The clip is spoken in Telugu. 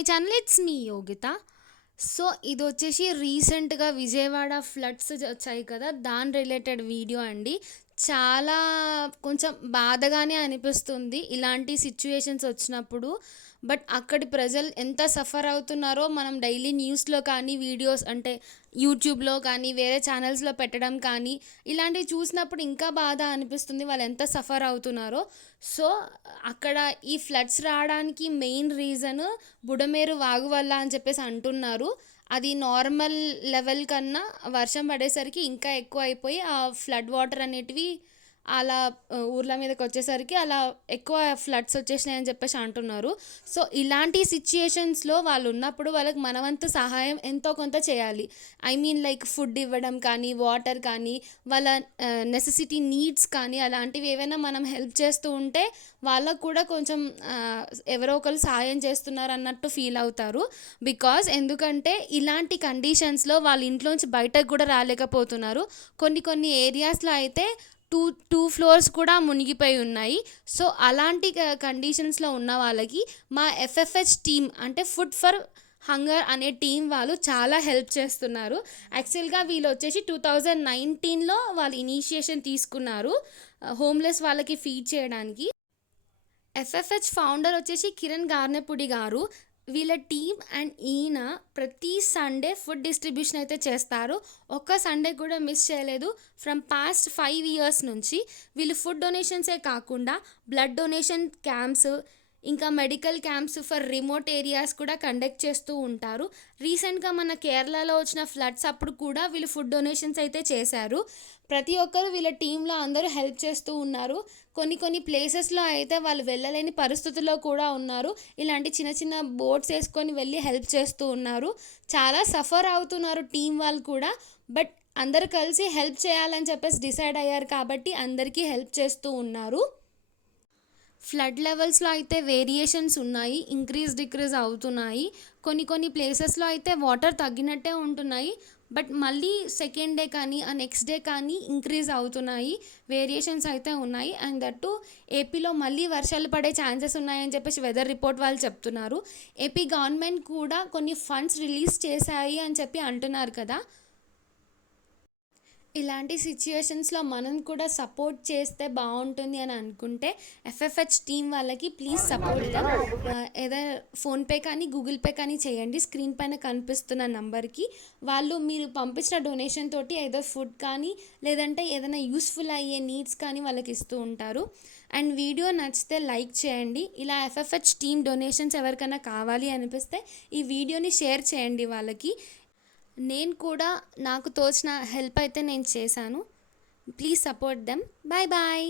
My channel. It's me Yogitha. So ఇది వచ్చేసి రీసెంట్గా విజయవాడ ఫ్లడ్స్ వచ్చాయి కదా, దాని రిలేటెడ్ వీడియో అండి. చాలా కొంచెం బాధగానే అనిపిస్తుంది ఇలాంటి సిచ్యువేషన్స్ వచ్చినప్పుడు. బట్ అక్కడి ప్రజలు ఎంత సఫర్ అవుతున్నారో మనం డైలీ న్యూస్లో కానీ, వీడియోస్ అంటే యూట్యూబ్లో కానీ, వేరే ఛానల్స్లో పెట్టడం కానీ, ఇలాంటివి చూసినప్పుడు ఇంకా బాధ అనిపిస్తుంది వాళ్ళు ఎంత సఫర్ అవుతున్నారో. సో అక్కడ ఈ ఫ్లడ్స్ రావడానికి మెయిన్ రీజన్ బుడమేరు వాగు వల్ల అని చెప్పేసి అంటున్నారు. అది నార్మల్ లెవెల్ కన్నా వర్షం పడేసరికి ఇంకా ఎక్కువ అయిపోయి ఆ ఫ్లడ్ వాటర్ అనేటివి అలా ఊర్ల మీదకి వచ్చేసరికి అలా ఎక్కువ ఫ్లడ్స్ వచ్చేసినాయని చెప్పేసి అంటున్నారు. సో ఇలాంటి సిచ్యుయేషన్స్లో వాళ్ళు ఉన్నప్పుడు వాళ్ళకి మనవంతు సహాయం ఎంతో కొంత చేయాలి. ఐ మీన్ లైక్ ఫుడ్ ఇవ్వడం కానీ, వాటర్ కానీ, వాళ్ళ నెసెసిటీ నీడ్స్ కానీ, అలాంటివి ఏవైనా మనం హెల్ప్ చేస్తూ ఉంటే వాళ్ళకు కూడా కొంచెం ఎవరో ఒకరు సహాయం చేస్తున్నారు అన్నట్టు ఫీల్ అవుతారు. బికాజ్ ఎందుకంటే ఇలాంటి కండిషన్స్లో వాళ్ళ ఇంట్లోంచి బయటకు కూడా రాలేకపోతున్నారు. కొన్ని ఏరియాస్లో అయితే టూ ఫ్లోర్స్ కూడా మునిగిపోయి ఉన్నాయి. సో అలాంటి కండిషన్స్లో ఉన్న వాళ్ళకి మా ఎఫ్ఎఫ్హెచ్ టీమ్ అంటే ఫుడ్ ఫర్ హంగర్ అనే టీం వాళ్ళు చాలా హెల్ప్ చేస్తున్నారు. యాక్చువల్గా వీళ్ళు వచ్చేసి 2019లో వాళ్ళు ఇనిషియేషన్ తీసుకున్నారు హోమ్లెస్ వాళ్ళకి ఫీడ్ చేయడానికి. ఎఫ్ఎఫ్హెచ్ ఫౌండర్ వచ్చేసి కిరణ్ గార్నెపుడి గారు. వీళ్ళ టీమ్ అండ్ ఈయన ప్రతి సండే ఫుడ్ డిస్ట్రిబ్యూషన్ అయితే చేస్తారు. ఒక్క సండే కూడా మిస్ చేయలేదు. ఫ్రమ్ పాస్ట్ 5 years నుంచి వీళ్ళు ఫుడ్ డొనేషన్సే కాకుండా బ్లడ్ డొనేషన్ క్యాంప్స్, ఇంకా medical camps for remote areas కూడా కండక్ట్ చేస్తూ ఉంటారు. రీసెంట్గా మన కేరళలో వచ్చిన ఫ్లడ్స్ అప్పుడు కూడా వీళ్ళు ఫుడ్ డొనేషన్స్ అయితే చేశారు. ప్రతి ఒక్కరు వీళ్ళ టీంలో అందరూ హెల్ప్ చేస్తూ ఉన్నారు. కొన్ని ప్లేసెస్లో అయితే వాళ్ళు వెళ్ళలేని పరిస్థితుల్లో కూడా ఉన్నారు. ఇలాంటి చిన్న చిన్న బోట్స్ వేసుకొని వెళ్ళి హెల్ప్ చేస్తూ ఉన్నారు. చాలా సఫర్ అవుతున్నారు టీం వాళ్ళు కూడా. బట్ అందరు కలిసి హెల్ప్ చేయాలని చెప్పేసి డిసైడ్ అయ్యారు కాబట్టి అందరికీ హెల్ప్ చేస్తూ ఉన్నారు. ఫ్లడ్ లెవెల్స్లో అయితే వేరియేషన్స్ ఉన్నాయి, ఇంక్రీజ్ డిక్రీజ్ అవుతున్నాయి. కొన్ని ప్లేసెస్లో అయితే వాటర్ తగ్గినట్టే ఉంటున్నాయి. బట్ మళ్ళీ సెకండ్ డే కానీ ఆ నెక్స్ట్ డే కానీ ఇంక్రీజ్ అవుతున్నాయి. వేరియేషన్స్ అయితే ఉన్నాయి. అండ్ దట్టు ఏపీలో మళ్ళీ వర్షాలు పడే ఛాన్సెస్ ఉన్నాయని చెప్పేసి వెదర్ రిపోర్ట్ వాళ్ళు చెప్తున్నారు. ఏపీ గవర్నమెంట్ కూడా కొన్ని ఫండ్స్ రిలీజ్ చేశాయి అని చెప్పి అంటున్నారు కదా. ఇలాంటి సిచ్యుయేషన్స్లో మనం కూడా సపోర్ట్ చేస్తే బాగుంటుంది అని అనుకుంటే ఎఫ్ఎఫ్హెచ్ టీం వాళ్ళకి ప్లీజ్ సపోర్ట్ దెమ్. ఏదైనా ఫోన్పే కానీ, గూగుల్ పే కానీ చేయండి స్క్రీన్ పైన కనిపిస్తున్న నంబర్కి. వాళ్ళు మీరు పంపించిన డొనేషన్ తోటి ఏదో ఫుడ్ కానీ, లేదంటే ఏదైనా యూస్ఫుల్ అయ్యే నీడ్స్ కానీ వాళ్ళకి ఇస్తూ ఉంటారు. అండ్ వీడియో నచ్చితే లైక్ చేయండి. ఇలా ఎఫ్ఎఫ్హెచ్ టీం డొనేషన్స్ ఎవరికైనా కావాలి అనిపిస్తే ఈ వీడియోని షేర్ చేయండి వాళ్ళకి. నేను కూడా నాకు తోచిన హెల్ప్ అయితే నేను చేశాను. Please support them. Bye bye.